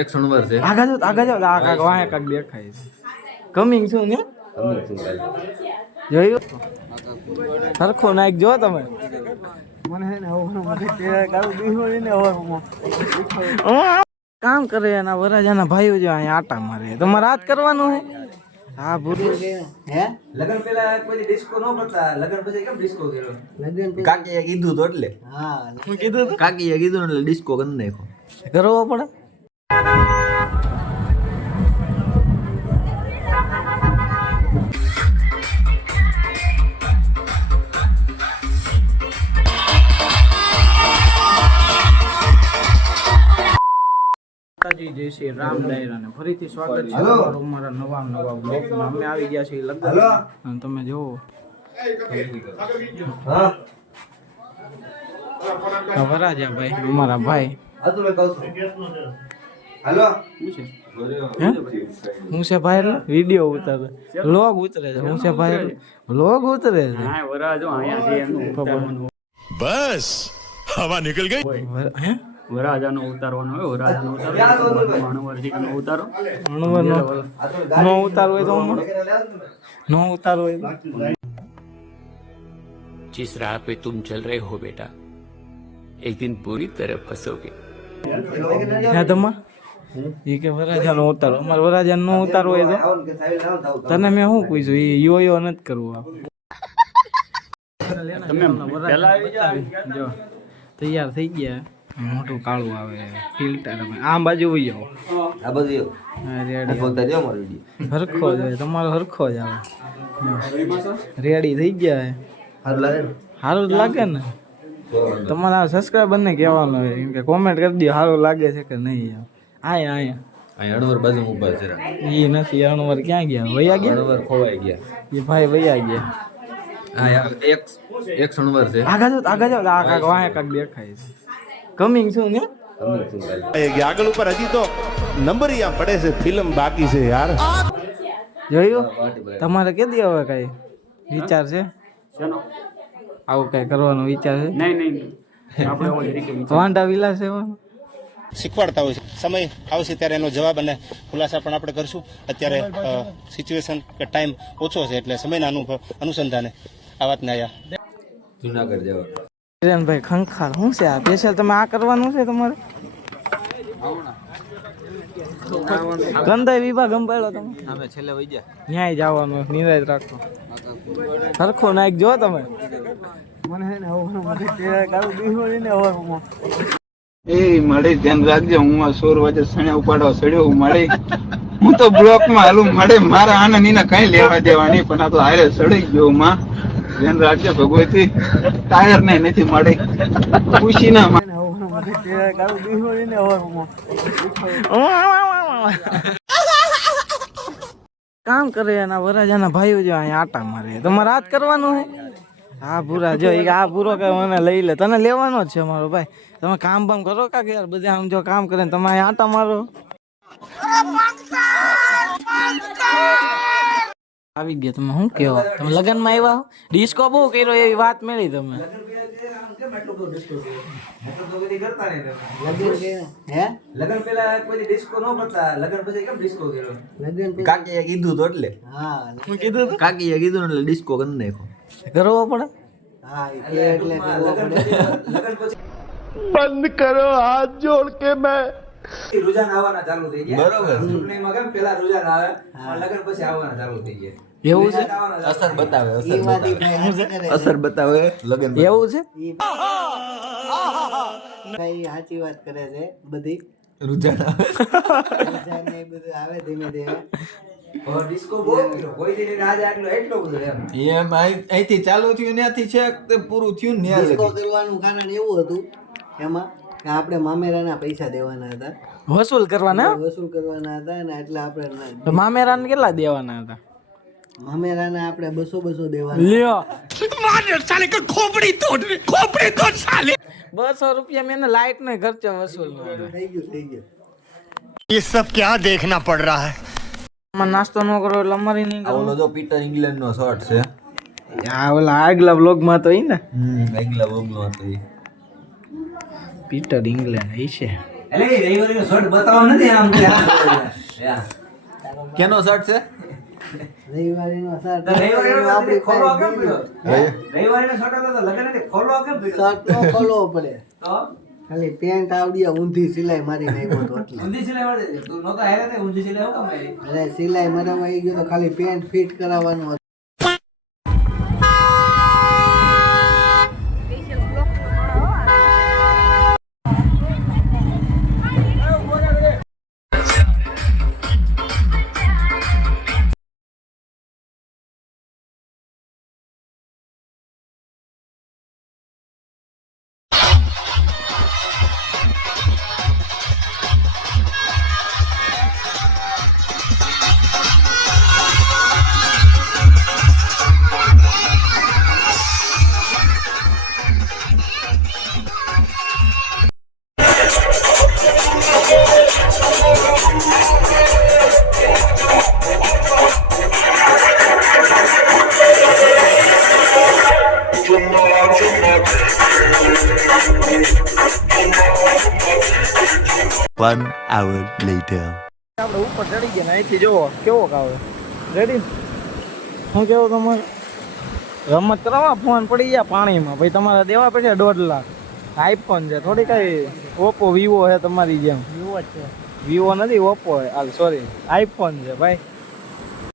એક સણવર છે. આગળ જાવ આ કાક વાય કાક દેખાય છે. કમિંગ છું ને જોયું સરખો નાખ જો તમે મને હે ને કામ કરે એના વરાજાના ભાઈઓ જો અહીંયા આટા મારે તમારે રાત કરવાનું હે હા ભૂરું હે લગન પેલા કોઈ ડિસ્કો નો કરતા, લગન પછી કેમ ડિસ્કો કર્યો? કાકીએ કીધું તો એટલે. હા હું કીધું કાકીએ કીધું એટલે ડિસ્કો કરી નાખ્યો. કરવો પડે. જય શ્રી રામ ડાયરાને ફરીથી સ્વાગત છે તમારું અમારા નવા બ્લોગમાં. અમે આવી ગયા છીએ લગન અને તમે જુઓ વરાજા ભાઈ અમારા ભાઈ હું છે ભાઈ વિડીયો ઉતરે વ્લોગ ઉતરે છે હું છે ભાઈ વ્લોગ ઉતરે છે બસ હવા નીકળ ગઈ. હે વરાજાનો ઉતારવાનો હોય, વરાજાનો ઉતારો નો ઉતારવો હોય તો નો ઉતારવો હોય जिस राह पे तुम चल रहे हो बेटा एक दिन पूरी तरह फंसोगे. હે તમા એ કે વરાજાનો ઉતારો અમારે વરાજાનો નો ઉતારવો હોય તો તને મેં શું પૂછ્યું એ યો નથી કરવું તમે પહેલા આવી જાવ. જો તૈયાર થઈ ગયા મોટું કાળું આવે ફિલ્ટર આમ બાજુ વહી જાઓ આ બધું રેડી બોલતા જો મારો વિડિયો હરખો જ હોય તમારો હરખો જ આવે રેડી થઈ ગયા હાર લાગે ને? સારું જ લાગે ને તમારા સબસ્ક્રાઈબર ને કહેવાનું હોય કેમ કે કોમેન્ટ કરી દો સારું લાગે છે કે નહીં આયા અહીં અણવર બાજુ ઊભા છે. એ નથી અણવર ક્યાં ગયા વયા ગયા અણવર ખોવાઈ ગયા. એ ભાઈ વયા ગયા હા યાર એક સણવર છે. આગળ જાવ આ કાક વાય કાક દેખાય છે કમિંગ છું ને આગળ ઉપર હજી તો નંબર યા પડે છે, ફિલ્મ બાકી છે યાર. જોયું તમારે કેદી હવે કઈ વિચાર છે શેનો? આવું કઈ કરવાનો વિચાર છે નહીં આપણે એવો જ રીતે વાંઢા વિલાસ એવો શીખવાડતા હોય છે. સમય આવશે ત્યારે એનો જવાબ અને ખુલાસા પણ આપણે કરશું. અત્યારે સિચ્યુએશન કે ટાઈમ ઓછો છે એટલે સમયના અનુસંધાને આ વાતને આયા જુનાગઢ જવા. કિરણભાઈ ખંખાર શું છે આ સ્પેશિયલ તમે આ કરવાનું છે તમારે ગંદાઈ વિભાગ ગંભાળો તમે અમે છેલ્લે વઈ ગયા. ન્યાય જવાનું નિરાજ રાખો સરખો નાખ જો તમે મને હે ને એ મળે ધ્યાન રાખજો. હું આ 16 વાગે સણ્યા ઉપાડવા સડ્યો મળે. હું તો બ્લોક માં હાલું મળે. મારા આનંદ ને કઈ લેવા દેવા નહીં, પણ આ તો હારે સડી ગયો. માં ધ્યાન રાખજો ભગવતી. ટાયર ને નથી મળે ખુશી ના કામ કરે એના વરાજાના ભાઈઓ જો અહીંયા આટા મારે તમારે રાત કરવાનું હે હા પૂરા જો આ પૂરો કે મને લઈ લે તને લેવાનો જ છે મારો ભાઈ. તમે કામ બામ કરો કાક યાર બધા આમ જો કામ કરે તમે અહીંયા આટા મારો. આવી ગયા તમે શું કેવો તમે લગનમાં આવ્યા ડિસ્કો બહુ કર્યો એવી વાત મળી તમે લગન પેલા કોઈ ડિસ્કો નો કરતા, લગન પછી કેમ ડિસ્કો કર્યો? કાકીએ કીધું તો એટલે. હા હું કીધું કાકીએ કીધું એટલે ડિસ્કો કરી નાખ્યો. કરવો પડે બંધ કરો હાથ જોડ કે મેં. રુઝાન આવવાના ચાલુ થઈ ગયા. બરોબર. ચૂંટણીમાં કેમ પેલા રુઝાન આવે લગન પછી આવવાના ચાલુ થઈ ગયા. એવું છે અસર બતાવે અસર બતાવે લગન એવું છે કઈ સાચી વાત કરે છે બધી રુઝાન આવે. આવે ધીમે ધીમે ડિસ્કો બહુ કર્યો. કોઈ દી નહીં આજે એટલો બધો એમ અહીંથી ચાલુ થયું ત્યાંથી છે તે પૂરું થયું ને ત્યાં ડિસ્કો લગી. કરવાનું કારણ એવું હતું એમાં કે આપણે મામેરાના પૈસા દેવાના હતા, વસૂલ કરવાના વસૂલ કરવાના હતા ને એટલે આપણે તો મામેરાને કેટલા દેવાના હતા મામેરાના આપણે 200 દેવાના. લ્યો સાલે કે ખોપડી તોડ 200 રૂપિયા મેં લાઈટ નો ખર્ચો વસૂલ થઈ ગયું ये सब क्या देखना पड़ रहा है. નાસ્તો ન કરો એટલે અમારી નહીં કરો ઓલો જો પીટર ઇંગ્લેન્ડ નો શોટ છે. આ ઓલા આગલા બ્લોગ માં તો ઈ ને આગલા ઓગલો હતો ઈ. પીટર ઇંગ્લેન્ડ ઈ છે એટલે એ રવિવારીનો શર્ટ બતાવવાનો નથી આમ કે કેનો શર્ટ છે રવિવારીનો શર્ટ રવિવારીનો આપણી ખોલો પાસે કેમ બીજો. પીડ્યો રવિવારીનો શર્ટ હતો તો લગન નથી ખોલો કેમ પીડ્યો શર્ટ નો ખોલવો પડે તો ખાલી પેન્ટ આવડી ઊંધી સિલાઈ મારી નાખ્યો તો એટલે ઊંધી સિલાઈ વાળી દે. તું નહોતો હારે તે ઊંધી સિલાઈ હું કામ મારી અરે સિલાઈ મરામાં આવી ગયો તો ખાલી પેન્ટ ફિટ કરાવવાનું હતું. આપણે ઉપર ચડી ગયા ને અહીંથી જોવો કેવો આવે રેડી શું કેવું તમારે રમત કરવા ફોન પડી ગયા પાણીમાં ભાઈ તમારે દેવા પડશે 1.5 લાખ આઈફોન છે થોડી કઈ ઓપ્પો વિવો છે તમારી જેમ વિવો નથી ઓપ્પો હાલ સોરી આઈફોન છે ભાઈ